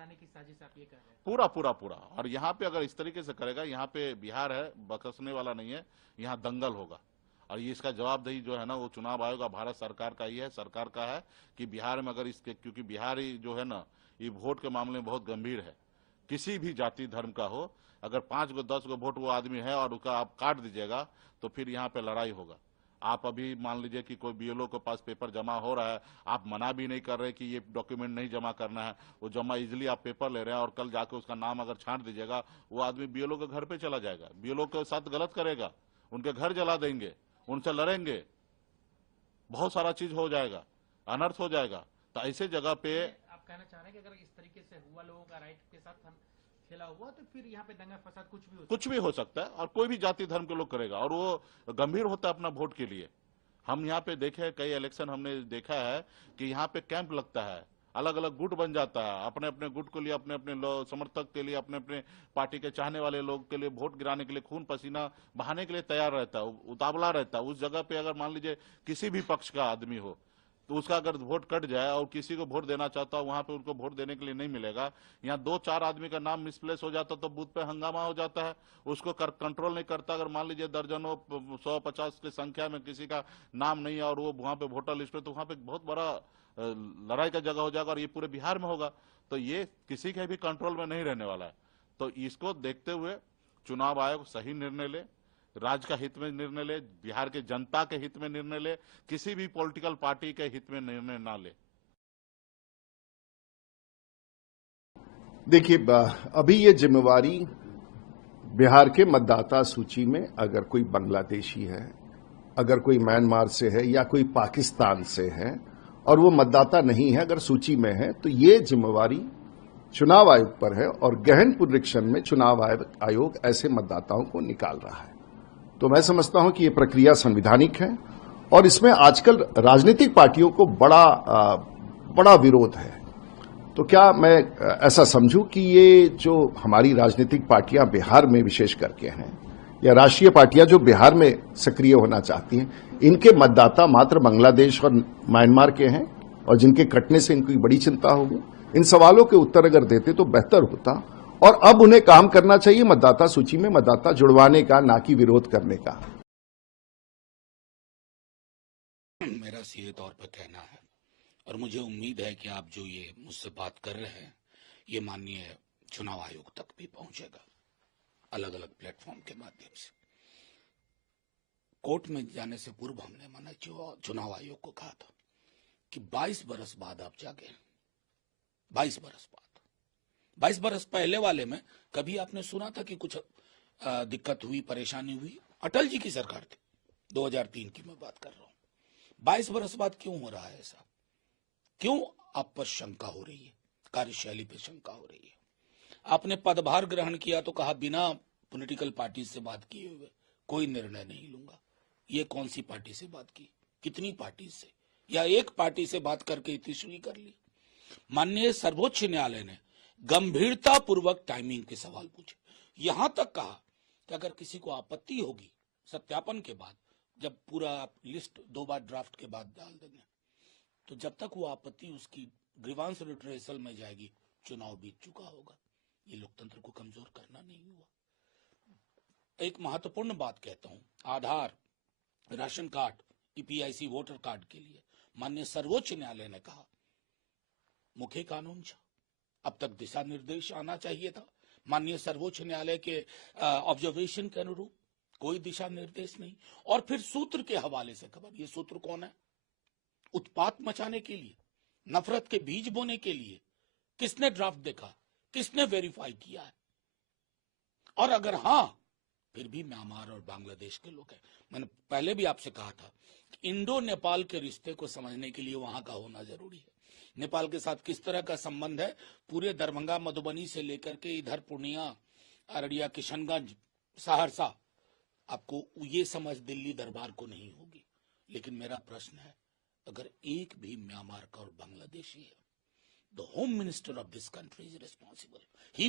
बनाने की साजिश आप ये कर रहे हैं? पूरा पूरा पूरा। और यहाँ पे अगर इस तरीके से करेगा, यहाँ पे बिहार है, बकसने वाला नहीं है, यहाँ दंगल होगा। और ये इसका जवाबदेही जो है ना, वो चुनाव आयोग भारत सरकार का ही है, सरकार का है कि बिहार में अगर इसके, क्योंकि बिहार ही जो है ना, ये वोट के मामले में बहुत गंभीर है। किसी भी जाति धर्म का हो, अगर 5 गो 10 गो वोट वो आदमी है और उसका आप काट दीजिएगा तो फिर यहाँ पे लड़ाई होगा। आप अभी मान लीजिए कि कोई बीएलओ के पास पेपर जमा हो रहा है, आप मना भी नहीं कर रहे कि ये डॉक्यूमेंट नहीं जमा करना है, वो जमा इजीली आप पेपर ले रहे हैं, और कल जाके उसका नाम अगर छांट दीजिएगा, वो आदमी बीएलओ के घर पे चला जाएगा, बीएलओ के साथ गलत करेगा, उनके घर जला देंगे, उनसे लड़ेंगे, बहुत सारा चीज हो जाएगा, अनर्थ हो जाएगा। तो ऐसे जगह पे आप कहना चाह रहे हैं कि अगर इस तरीके से हुआ, लोगों का राइट के साथ खेला हुआ, तो फिर यहाँ पे दंगा फसाद कुछ भी हो सकता है, और कोई भी जाति धर्म के लोग करेगा, और वो गंभीर होता है अपना वोट के लिए। हम यहाँ पे देखे, कई इलेक्शन हमने देखा है कि यहाँ पे कैंप लगता है, अलग अलग गुट बन जाता है, अपने अपने गुट के लिए, अपने अपने समर्थक के लिए, अपने अपने पार्टी के चाहने वाले लोग के लिए वोट गिराने के लिए खून पसीना बहाने के लिए तैयार रहता है, उतावला रहता है। उस जगह पे अगर मान लीजिए किसी भी पक्ष का आदमी हो, तो उसका अगर वोट कट जाए और किसी को वोट देना चाहता हो, वहां पे उनको वोट देने के लिए नहीं मिलेगा, यहाँ 2-4 आदमी का नाम मिसप्लेस हो जाता तो बूथ पे हंगामा हो जाता है, उसको कंट्रोल नहीं करता। अगर मान लीजिए दर्जनों 150 की संख्या में किसी का नाम नहीं है और वो वहां पे वोटर लिस्ट पे, तो वहां पे बहुत बड़ा लड़ाई का जगह हो जाएगा, और ये पूरे बिहार में होगा। तो ये किसी के भी कंट्रोल में नहीं रहने वाला है। तो इसको देखते हुए चुनाव आयोग सही निर्णय ले, राज्य का हित में निर्णय ले, बिहार के जनता के हित में निर्णय ले, किसी भी पॉलिटिकल पार्टी के हित में निर्णय ना ले। देखिए, अभी ये जिम्मेवारी बिहार के मतदाता सूची में अगर कोई बांग्लादेशी है, अगर कोई म्यांमार से है या कोई पाकिस्तान से है और वो मतदाता नहीं है, अगर सूची में है, तो ये जिम्मेवारी चुनाव आयोग पर है, और गहन पुनरीक्षण में चुनाव आयोग ऐसे मतदाताओं को निकाल रहा है। तो मैं समझता हूं कि ये प्रक्रिया संवैधानिक है, और इसमें आजकल राजनीतिक पार्टियों को बड़ा विरोध है। तो क्या मैं ऐसा समझूं कि ये जो हमारी राजनीतिक पार्टियां बिहार में विशेष करके हैं, या राष्ट्रीय पार्टियां जो बिहार में सक्रिय होना चाहती हैं, इनके मतदाता मात्र बांग्लादेश और म्यांमार के हैं, और जिनके कटने से इनकी बड़ी चिंता होगी? इन सवालों के उत्तर अगर देते तो बेहतर होता। और अब उन्हें काम करना चाहिए मतदाता सूची में मतदाता जुड़वाने का, ना कि विरोध करने का। मेरा सीधे तौर पर कहना है, और मुझे उम्मीद है कि आप जो ये मुझसे बात कर रहे हैं, ये माननीय चुनाव आयोग तक भी पहुंचेगा, अलग अलग प्लेटफॉर्म के माध्यम से। कोर्ट में जाने से पूर्व हमने माना चुनाव आयोग को कहा था कि 22 बरस बाद आप जागे। 22 बरस बाद, 22 बरस पहले वाले में कभी आपने सुना था कि कुछ दिक्कत हुई, परेशानी हुई? अटल जी की सरकार थी, 2003 की मैं बात कर रहा हूं। 22 बरस बाद क्यों हो रहा है ऐसा? क्यों आप पर शंका हो रही है, कार्यशैली पे शंका हो रही है? आपने पदभार ग्रहण किया तो कहा बिना पॉलिटिकल पार्टी से बात किए हुए कोई निर्णय नहीं लूंगा। ये कौन सी पार्टी से बात की, कितनी पार्टी से, या एक पार्टी से बात करके इतिश्री कर ली? माननीय सर्वोच्च न्यायालय ने गंभीरता पूर्वक टाइमिंग के सवाल पूछे, यहां तक कहा कि अगर किसी को आपत्ति होगी सत्यापन के बाद, जब पूरा लिस्ट 2 बार ड्राफ्ट के बाद डाल देंगे, तो जब तक वो आपत्ति उसकी ग्रीवांस रिट्रेसल में जाएगी, चुनाव बीत चुका होगा। ये लोकतंत्र को कमजोर करना नहीं हुआ? एक महत्वपूर्ण बात कहता हूं, Aadhaar, ration card, EPIC voter card के लिए माननीय सर्वोच्च न्यायालय ने कहा मुख्य कानून था, अब तक दिशा निर्देश आना चाहिए था। माननीय सर्वोच्च न्यायालय के ऑब्जर्वेशन के अनुरूप कोई दिशा निर्देश नहीं। और फिर सूत्र के हवाले से खबर, ये सूत्र कौन है? उत्पात मचाने के लिए, नफरत के बीज बोने के लिए किसने ड्राफ्ट देखा, किसने वेरीफाई किया है? और अगर हां, फिर भी म्यांमार और बांग्लादेश के लोग हैं। मैंने पहले भी आपसे कहा था कि इंडो नेपाल के रिश्ते को समझने के लिए वहां का होना जरूरी है। नेपाल के साथ किस तरह का संबंध है, पूरे दरभंगा मधुबनी से लेकर के इधर पूर्णिया, अररिया, किशनगंज, सहरसा, आपको ये समझ दिल्ली दरबार को नहीं होगी। लेकिन मेरा प्रश्न है, अगर एक भी म्यांमार का और बांग्लादेशी है, the home minister of this country is responsible. He